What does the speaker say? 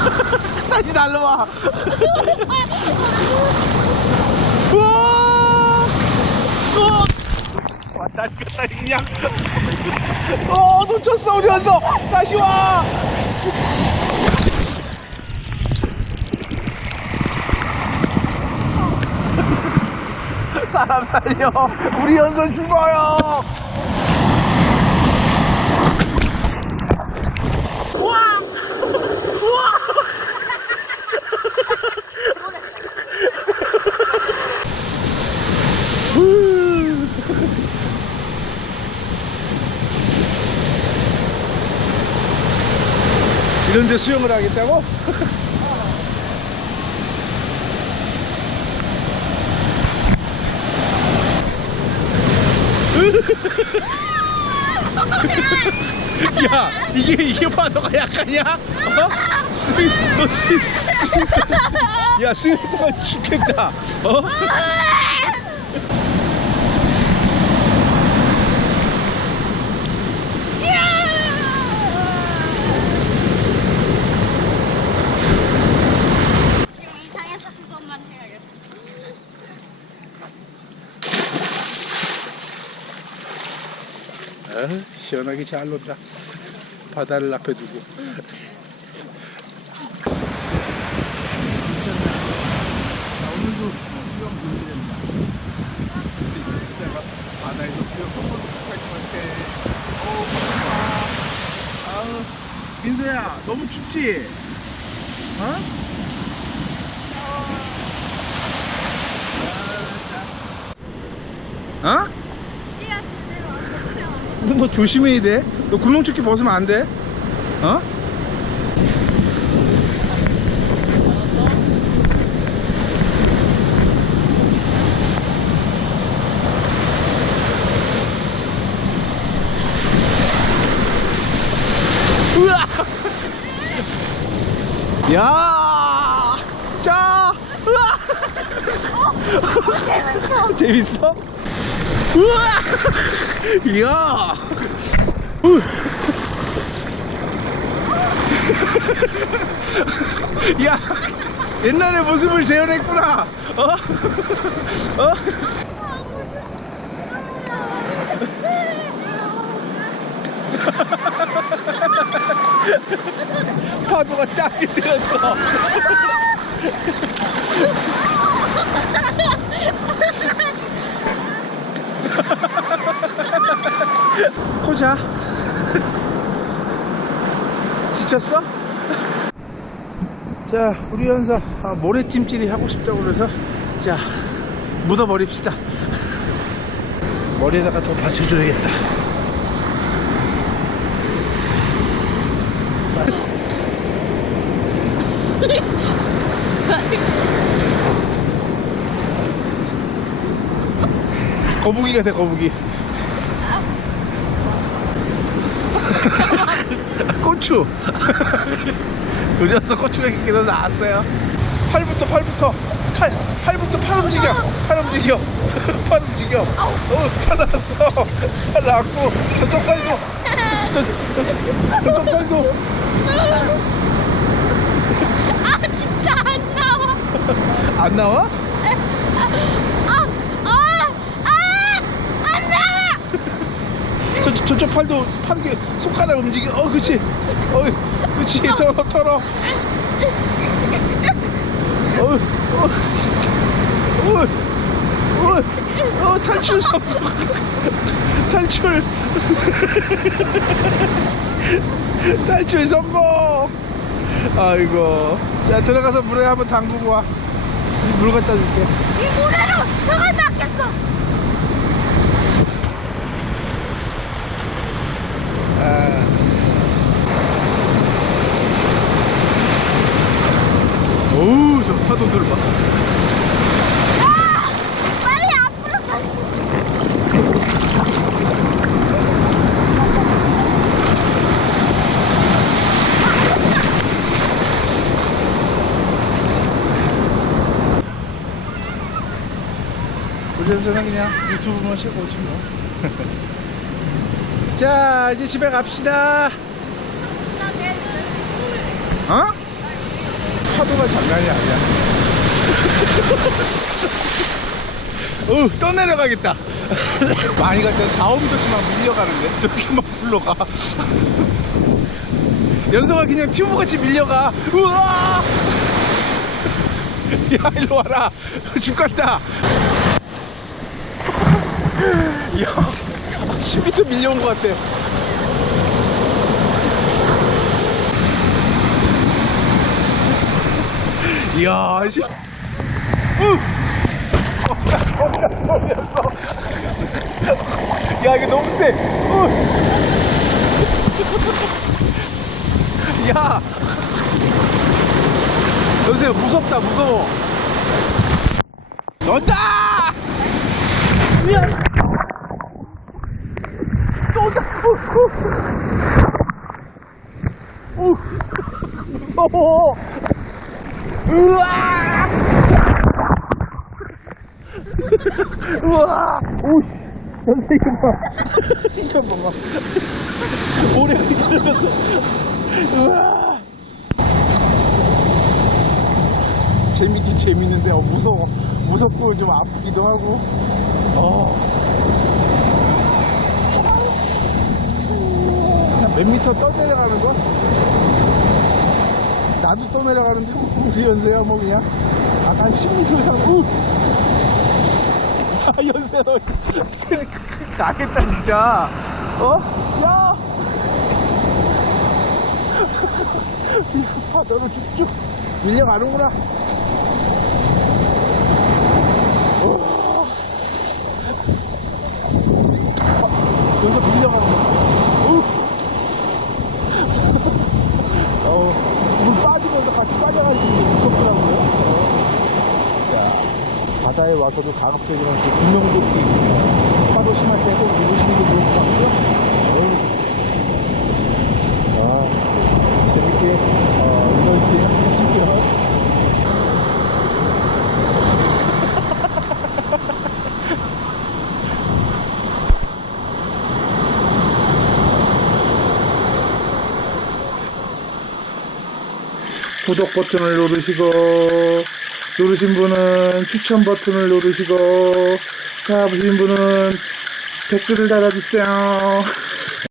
다시 날라와. 우와! 우와! 왔다니까 그냥. 어 놓쳤어 우리 연서 다시 와. 사람 살려 우리 연서 죽어요. 이런데 수영을 하겠다고? 야 이게 이게 파도가 약하냐? 어? 스윙 너 스윙 동안 죽겠다 어? 지금 이상해서 그것만 해야겠어. 어, 시원하게 잘 논다 바다를 앞에 두고 바다에서 아우 민서야 너무 춥지? 어? 어? 너 조심해야 돼. 너 구명조끼 벗으면 안 돼. 어? 우와! 야! 자! 우와! 재밌어. 재밌어? 우와! 이야! 우! 야! 옛날의 모습을 재현했구나! 어? 어? 파도가 딱 들었어. 코자. 지쳤어? 자, 우리 연서 아, 모래찜질이 하고 싶다고 그래서 자, 묻어버립시다. 머리에다가 더 받쳐줘야겠다. 거북이가 돼, 거북이. 고추. 연서 고추가 길어서 나왔어요. 팔부터 팔부터 팔 팔부터 팔 움직여 팔 움직여 팔 움직여 어팔 나왔어 팔 나왔고 저쪽 팔도 저, 저, 저, 저쪽 팔도 아 진짜 안 나와. 안 나와? 아, 아, 아, 안 나와. 저, 저, 저쪽 팔도 팔게 손가락 움직여 어 그치 어 그치 털어 털어. 어, 어, 어, 어, 어, 탈출 성공 탈출. 탈출 성공. 아이고. 자 들어가서 물에 한번 담그고 와물 갖다 줄게. 이 모래로 저걸 낚였어. 아. 오우 저 파도들 봐 빨리 앞으로 가. 그래서는 그냥 유튜브만 최고지 뭐. 자 이제 집에 갑시다. 어? 파도가 장난이 아니야. 어, 떠내려가겠다. 많이 갈 때 4, 5m씩만 밀려가는데? 저기 막 불러가. 연서가 그냥 튜브같이 밀려가. 우와! 야, 일로 와라. 죽겠다. 야, 10m 밀려온 것 같아. 이야, 씨. 으! 야, 이게 너무 세. 으! 야! 여보세요, 무섭다, 무서워. 넌다! 야! 넌다! 무서워! 으아! 우와! 오! 선생님 봐. 이거 봐봐. 오래 기다려서. 우와! 재밌긴 재밌는데, 어, 무서워. 무섭고 좀 아프기도 하고. 어. 몇 미터 떠내려가는 거야? 나도 떠내려가는데, 우리 연세야, 뭐, 그냥. 아까 한 10m 이상, 우! 야, 연세야, 너. 나겠다, 진짜. 어? 야! 바다로 쭉쭉 밀려가는구나. 어. 어, 여기서 밀려가는 거야. 어. 어, 물 빠지면서 같이 빠져가지고 무섭더라고요. 어. 자, 바다에 와서도 가급적이면 그 구명조끼 파도 심할 때 꼭 입으시는 게 좋을 것 같고요. 어우. 아, 재밌게 어, 때 하시고요. 구독 버튼을 누르시고 누르신 분은 추천 버튼을 누르시고 다 보신 분은 댓글을 달아주세요.